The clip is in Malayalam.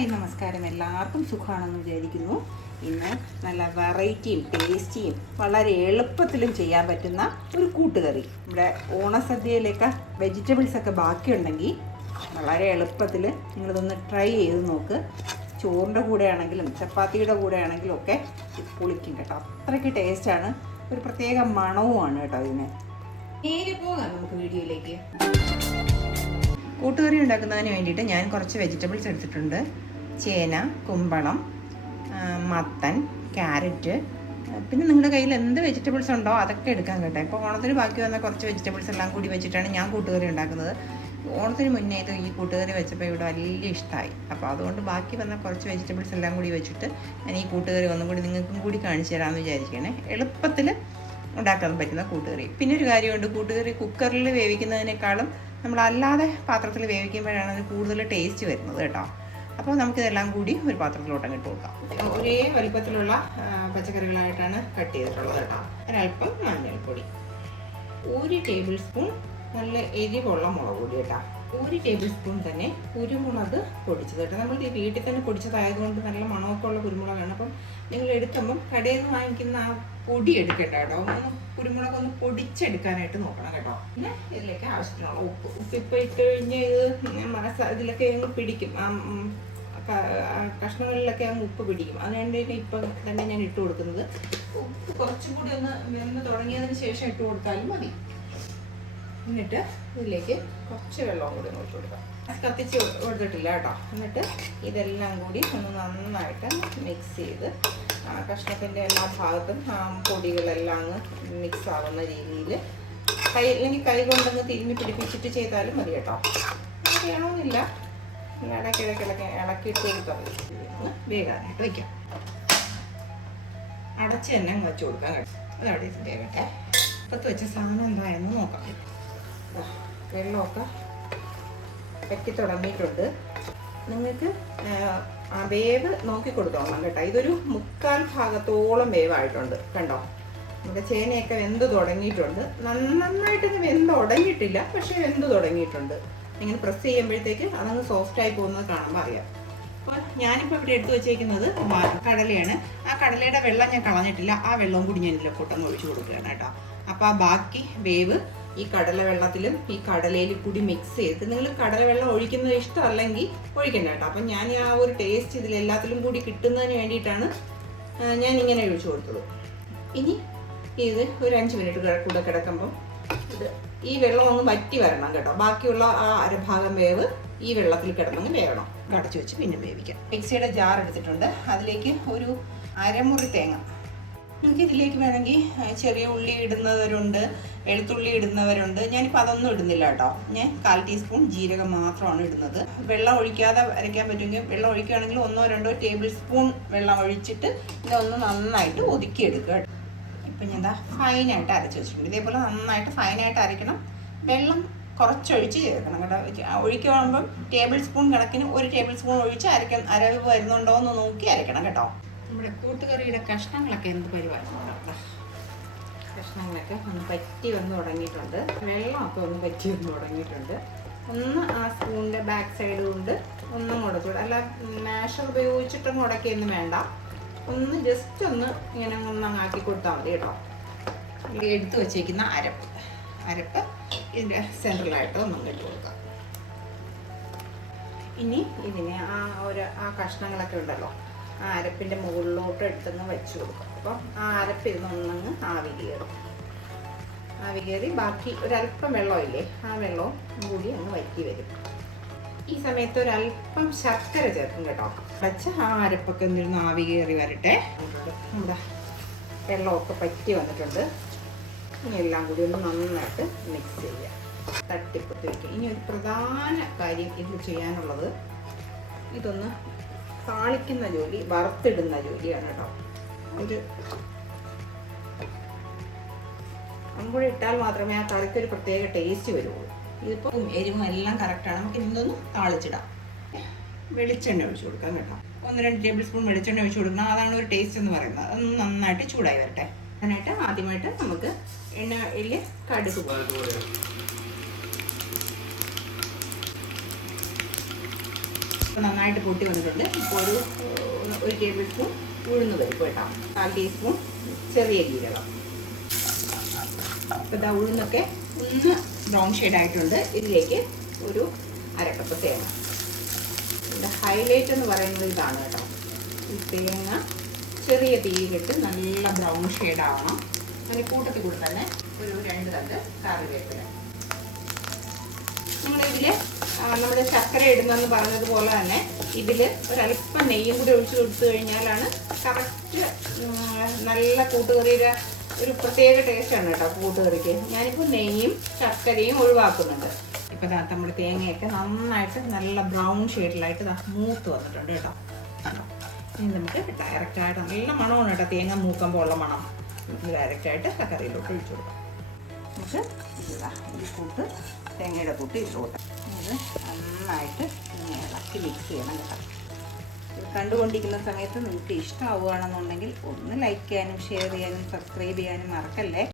ഹായ് നമസ്കാരം. എല്ലാവർക്കും സുഖമാണെന്ന് വിചാരിക്കുന്നു. ഇന്ന് നല്ല വെറൈറ്റിയും ടേസ്റ്റിയും വളരെ എളുപ്പത്തിലും ചെയ്യാൻ പറ്റുന്ന ഒരു കൂട്ടുകറി. നമ്മുടെ ഓണസദ്യയിലൊക്കെ വെജിറ്റബിൾസൊക്കെ ബാക്കിയുണ്ടെങ്കിൽ വളരെ എളുപ്പത്തിൽ നിങ്ങളിതൊന്ന് ട്രൈ ചെയ്ത് നോക്ക്. ചോറിൻ്റെ കൂടെ ആണെങ്കിലും ചപ്പാത്തിയുടെ കൂടെ ആണെങ്കിലും ഒക്കെ പൊളിക്കും കേട്ടോ. അത്രയ്ക്ക് ടേസ്റ്റാണ്, ഒരു പ്രത്യേക മണവുമാണ് കേട്ടോ ഇതിന്. നേരെ പോകാം നമുക്ക് വീഡിയോയിലേക്ക്. കൂട്ടുകറി ഉണ്ടാക്കുന്നതിന് വേണ്ടിയിട്ട് ഞാൻ കുറച്ച് വെജിറ്റബിൾസ് എടുത്തിട്ടുണ്ട്. ചേന, കുമ്പളം, മത്തൻ, ക്യാരറ്റ്, പിന്നെ നിങ്ങളുടെ കയ്യിൽ എന്ത് വെജിറ്റബിൾസ് ഉണ്ടോ അതൊക്കെ എടുക്കാൻ കേട്ടോ. ഇപ്പോൾ ഓണത്തിന് ബാക്കി വന്ന കുറച്ച് വെജിറ്റബിൾസ് എല്ലാം കൂടി വെച്ചിട്ടാണ് ഞാൻ കൂട്ടുകറി ഉണ്ടാക്കുന്നത്. ഓണത്തിന് മുന്നേ ഇത് ഈ കൂട്ടുകറി വെച്ചപ്പോൾ ഇവിടെ വലിയ ഇഷ്ടമായി. അപ്പോൾ അതുകൊണ്ട് ബാക്കി വന്ന കുറച്ച് വെജിറ്റബിൾസ് എല്ലാം കൂടി വെച്ചിട്ട് ഞാൻ ഈ കൂട്ടുകറി ഒന്നും കൂടി നിങ്ങൾക്കും കൂടി കാണിച്ചു തരാമെന്ന് വിചാരിക്കുകയാണ്. എളുപ്പത്തിൽ ഉണ്ടാക്കാൻ പറ്റുന്ന കൂട്ടുകറി. പിന്നെ ഒരു കാര്യമുണ്ട്, കൂട്ടുകറി കുക്കറിൽ വേവിക്കുന്നതിനേക്കാളും നമ്മളല്ലാതെ പാത്രത്തിൽ വേവിക്കുമ്പോഴാണ് അതിന് കൂടുതൽ ടേസ്റ്റ് വരുന്നത് കേട്ടോ. അപ്പോൾ നമുക്കിതെല്ലാം കൂടി ഒരു പാത്രത്തിലോട്ടങ്ങ് ഇട്ട് കൊടുക്കാം. ഒരേ വലുപ്പത്തിലുള്ള പച്ചക്കറികളായിട്ടാണ് കട്ട് ചെയ്തിട്ടുള്ളത് കേട്ടോ. ഒരല്പം മഞ്ഞൾപ്പൊടി, 1 ടേബിൾ സ്പൂൺ നല്ല എരിവുള്ള മുളക് പൊടി കേട്ടോ, 1 ടേബിൾ സ്പൂൺ തന്നെ കുരുമുളക് പൊടിച്ചത് കേട്ടോ. നമ്മൾ ഈ വീട്ടിൽ തന്നെ പൊടിച്ചതായതുകൊണ്ട് നല്ല മണമൊക്കെ ഉള്ള കുരുമുളകാണ്. അപ്പം നിങ്ങൾ എടുക്കുമ്പം കടയിൽ നിന്ന് വാങ്ങിക്കുന്ന ആ പൊടി എടുക്കണ്ട കേട്ടോ. കുരുമുളക് ഒന്ന് പൊടിച്ചെടുക്കാനായിട്ട് നോക്കണം കേട്ടോ. പിന്നെ ഇതിലേക്ക് ആവശ്യത്തിനുള്ള ഉപ്പ് ഇപ്പോൾ ഇട്ട് കഴിഞ്ഞ് ഇത് ഇതിലൊക്കെ അങ്ങ് പിടിക്കും, കഷ്ണങ്ങളിലൊക്കെ അങ്ങ് ഉപ്പ് പിടിക്കും. അതുകൊണ്ട് ഇപ്പം തന്നെ ഞാൻ ഇട്ട് കൊടുക്കുന്നത്. ഉപ്പ് കുറച്ചും കൂടി ഒന്ന് വെന്ത് തുടങ്ങിയതിന് ശേഷം ഇട്ട് കൊടുത്താലും മതി. എന്നിട്ട് ഇതിലേക്ക് കുറച്ച് വെള്ളവും കൂടി ഒഴിച്ച് കൊടുക്കാം. കത്തിച്ച് കൊടുത്തിട്ടില്ല കേട്ടോ. എന്നിട്ട് ഇതെല്ലാം കൂടി ഒന്ന് നന്നായിട്ട് മിക്സ് ചെയ്ത് കഷ്ണത്തിൻ്റെ എല്ലാ ഭാഗത്തും പൊടികളെല്ലാം അങ്ങ് മിക്സ് ആവുന്ന രീതിയിൽ അല്ലെങ്കിൽ കൈ കൊണ്ടൊന്ന് തിരിഞ്ഞ് പിടിപ്പിച്ചിട്ട് ചെയ്താലും മതി കേട്ടോ. വേണമെന്നില്ല, ഇടയ്ക്കിടയ്ക്കിടയ്ക്ക് ഇളക്കിയിട്ട് കൊടുത്താൽ ഒന്ന് വേഗാനായിട്ട് വയ്ക്കാം. അടച്ച് തന്നെ വെച്ച് കൊടുക്കാം കേട്ടോ. അതവിടെ വേഗട്ടെ. അപ്പത്ത് വെച്ച സാധനം എന്തായെന്ന് നോക്കാം. വെള്ളമൊക്കെ പറ്റി തുടങ്ങിയിട്ടുണ്ട്. നിങ്ങൾക്ക് വേവ് നോക്കി കൊടുത്തോളാം കേട്ടോ. ഇതൊരു 3/4 ഭാഗത്തോളം വേവായിട്ടുണ്ട് കണ്ടോ. നമ്മുടെ ചേനയൊക്കെ വെന്ത് തുടങ്ങിയിട്ടുണ്ട്. നന്നായിട്ടൊന്നും വെന്ത് തുടങ്ങിയിട്ടില്ല, പക്ഷേ വെന്ത് തുടങ്ങിയിട്ടുണ്ട്. ഇങ്ങനെ പ്രസ് ചെയ്യുമ്പോഴത്തേക്ക് അതങ്ങ് സോഫ്റ്റായി പോകുന്നത് കാണുമ്പോൾ അറിയാം. അപ്പോൾ ഞാനിപ്പോൾ ഇവിടെ എടുത്തു വെച്ചേക്കുന്നത് കടലയാണ്. ആ കടലയുടെ വെള്ളം ഞാൻ കളഞ്ഞിട്ടില്ല. ആ വെള്ളവും കൂടി ഞാൻ ഇതിലൊട്ടൊന്ന് ഒഴിച്ചു കൊടുക്കുകയാണ് കേട്ടോ. അപ്പോൾ ആ ബാക്കി വേവ് ഈ കടല വെള്ളത്തിലും ഈ കടലയിൽ കൂടി മിക്സ് ചെയ്ത്, നിങ്ങൾ കടലവെള്ളം ഒഴിക്കുന്നത് ഇഷ്ടമല്ലെങ്കിൽ ഒഴിക്കണ്ട കേട്ടോ. അപ്പം ഞാൻ ആ ഒരു ടേസ്റ്റ് ഇതിലെല്ലാത്തിലും കൂടി കിട്ടുന്നതിന് വേണ്ടിയിട്ടാണ് ഞാൻ ഇങ്ങനെ ഒഴിച്ചു കൊടുത്തുള്ളൂ. ഇനി ഇത് ഒരു 5 മിനിറ്റ് കൂടെ കിടക്കുമ്പം ഈ വെള്ളം ഒന്ന് വറ്റി വരണം കേട്ടോ. ബാക്കിയുള്ള ആ അരഭാഗം വേവ് ഈ വെള്ളത്തിൽ കിടന്നങ്ങ് വേവണം. അടച്ചു വെച്ച് പിന്നെ വേവിക്കാം. മിക്സിയുടെ ജാർ എടുത്തിട്ടുണ്ട്. അതിലേക്ക് ഒരു അരമുറി തേങ്ങ. നിങ്ങൾക്ക് ഇതിലേക്ക് വേണമെങ്കിൽ ചെറിയ ഉള്ളി ഇടുന്നവരുണ്ട്, വെളുത്തുള്ളി ഇടുന്നവരുണ്ട്. ഞാനിപ്പോൾ അതൊന്നും ഇടുന്നില്ല കേട്ടോ. ഞാൻ 1/4 ടീസ്പൂൺ ജീരകം മാത്രമാണ് ഇടുന്നത്. വെള്ളം ഒഴിക്കാതെ അരയ്ക്കാൻ പറ്റുമെങ്കിൽ വെള്ളം ഒഴിക്കുകയാണെങ്കിൽ 1-2 ടേബിൾ സ്പൂൺ വെള്ളം ഒഴിച്ചിട്ട് ഇതൊന്ന് നന്നായിട്ട് ഒതുക്കിയെടുക്കുക. ഇപ്പം ഞാൻ എന്താ ഫൈനായിട്ട് അരച്ച് വെച്ചിട്ടുണ്ട്. ഇതേപോലെ നന്നായിട്ട് ഫൈനായിട്ട് അരയ്ക്കണം. വെള്ളം കുറച്ചൊഴിച്ച് ചേർക്കണം കേട്ടോ. ഒഴിക്കുമ്പം ടേബിൾ സ്പൂൺ കണക്കിന് 1 ടേബിൾ സ്പൂൺ ഒഴിച്ച് അരവ് വരുന്നുണ്ടോ എന്ന് നോക്കി അരയ്ക്കണം കേട്ടോ. നമ്മുടെ കൂട്ടുകറിയുടെ കഷ്ണങ്ങളൊക്കെ എന്ത് പരിപാടിയുണ്ടോ. കഷ്ണങ്ങളൊക്കെ ഒന്ന് പറ്റി വന്ന് തുടങ്ങിയിട്ടുണ്ട്. വെള്ളമൊക്കെ ഒന്ന് പറ്റി വന്ന് തുടങ്ങിയിട്ടുണ്ട്. ഒന്ന് ആ സ്പൂണിൻ്റെ ബാക്ക് സൈഡ് കൊണ്ട് ഒന്നും മുടച്ചൂടെ, അല്ല മാഷർ ഉപയോഗിച്ചിട്ടും മുടക്കിയൊന്നും വേണ്ട. ഒന്ന് ജസ്റ്റ് ഒന്ന് ഇങ്ങനെ ഒന്നങ്ങാക്കി കൊടുത്താൽ മതി കേട്ടോ. എടുത്തു വച്ചേക്കുന്ന അരപ്പ് ഇതിൻ്റെ സെൻട്രലായിട്ട് ഒന്നും കെട്ടി കൊടുക്കാം. ഇനി ഇതിനെ ആ കഷ്ണങ്ങളൊക്കെ ഉണ്ടല്ലോ, ആ അരപ്പിൻ്റെ മുകളിലോട്ട് എടുത്തങ്ങ് വെച്ച് കൊടുക്കും. അപ്പം ആ അരപ്പ് ഇരുന്നൊന്നങ്ങ് ആവി കയറി ബാക്കി ഒരല്പം വെള്ളമില്ലേ, ആ വെള്ളവും കൂടി അങ്ങ് വറ്റി വരും. ഈ സമയത്ത് ഒരല്പം ശർക്കര ചേർക്കും കേട്ടോ. വെച്ച് ആ അരപ്പൊക്കെ ഒന്നിരുന്ന് ആവി കയറി വരട്ടെ. നമ്മുടെ വെള്ളമൊക്കെ പറ്റി വന്നിട്ടുണ്ട്. ഇനി എല്ലാം കൂടി ഒന്ന് നന്നായിട്ട് മിക്സ് ചെയ്യുക, തട്ടിപ്പൊത്തി വയ്ക്കുക. ഇനി ഒരു പ്രധാന കാര്യം ഇത് ചെയ്യാനുള്ളത്, ഇതൊന്ന് താളിക്കുന്ന ജോലി, വറുത്തിടുന്ന ജോലിയാണ് കേട്ടോ. കൂടെ ഇട്ടാൽ മാത്രമേ ആ കറിക്കൊരു പ്രത്യേക ടേസ്റ്റ് വരുള്ളൂ. ഇതിപ്പോൾ എരിവും എല്ലാം കറക്റ്റാണ്. നമുക്ക് ഇതൊന്ന് താളിച്ചിടാം. വെളിച്ചെണ്ണ ഒഴിച്ചു കൊടുക്കാം കേട്ടോ. 1-2 ടേബിൾ സ്പൂൺ വെളിച്ചെണ്ണ ഒഴിച്ചു കൊടുക്കണം. അതാണ് ഒരു ടേസ്റ്റ് എന്ന് പറയുന്നത്. അതൊന്ന് നന്നായിട്ട് ചൂടായി വരട്ടെ. അതിനായിട്ട് ആദ്യമായിട്ട് നമുക്ക് എണ്ണയിൽ കടുക് ഇപ്പോൾ നന്നായിട്ട് പൊട്ടി വന്നിട്ടുണ്ട്. ഇപ്പോൾ ഒരു ടേബിൾ സ്പൂൺ ഉഴുന്ന് പരിപ്പ് കേട്ടോ, 1/4 ടീസ്പൂൺ ചെറിയ ജീരകം. ഇപ്പോൾ ഇതാ ഉഴുന്നൊക്കെ ഒന്ന് ബ്രൗൺ ഷെയ്ഡായിട്ടുണ്ട്. ഇതിലേക്ക് ഒരു 1/2 കപ്പ് തേങ്ങ. ഇതിൻ്റെ ഹൈലൈറ്റ് എന്ന് പറയുന്നത് ഇതാണ് കേട്ടോ. ഈ തേങ്ങ ചെറിയ തീയിലിട്ട് നല്ല ബ്രൗൺ ഷെയ്ഡാവണം. അങ്ങനെ കൂട്ടത്തിൽ കൂടെ തന്നെ ഒരു 2 തണ്ട് കറിവേപ്പില. നമ്മളിതിൽ നമ്മുടെ ശർക്കര ഇടുന്നെന്ന് പറഞ്ഞതുപോലെ തന്നെ ഇതിൽ ഒരല്പം നെയ്യും കൂടി ഒഴിച്ച് കൊടുത്തു കഴിഞ്ഞാലാണ് കറക്റ്റ് നല്ല കൂട്ടുകറിയുടെ ഒരു പ്രത്യേക ടേസ്റ്റാണ് കേട്ടോ കൂട്ടുകറിക്ക്. ഞാനിപ്പോൾ നെയ്യും ശർക്കരയും ഒഴിവാക്കുന്നുണ്ട്. ഇപ്പോൾ നമ്മുടെ തേങ്ങയൊക്കെ നന്നായിട്ട് നല്ല ബ്രൗൺ ഷെയ്ഡിലായിട്ട് മൂത്ത് വന്നിട്ടുണ്ട് കേട്ടോ. ഇനി നമുക്ക് ഡയറക്റ്റായിട്ട് നല്ല മണമാണ് കേട്ടോ തേങ്ങ മൂക്കുമ്പോൾ ഉള്ള മണം. നമുക്ക് ഡയറക്റ്റായിട്ട് കറിയിലോട്ട് ഒഴിച്ചു കൊടുക്കാം. നമുക്ക് ഈ കൂട്ട് തേങ്ങയുടെ കൂട്ട് ഇട്ട് കൊടുക്കാം. ഇത് നന്നായിട്ട് ഇളക്കി മിക്സ് ചെയ്യണം കേട്ടോ. ഇത് കണ്ടുകൊണ്ടിരിക്കുന്ന സമയത്ത് നിങ്ങൾക്ക് ഇഷ്ടമാവുകയാണെന്നുണ്ടെങ്കിൽ ഒന്ന് ലൈക്ക് ചെയ്യാനും ഷെയർ ചെയ്യാനും സബ്സ്ക്രൈബ് ചെയ്യാനും മറക്കല്ലേ.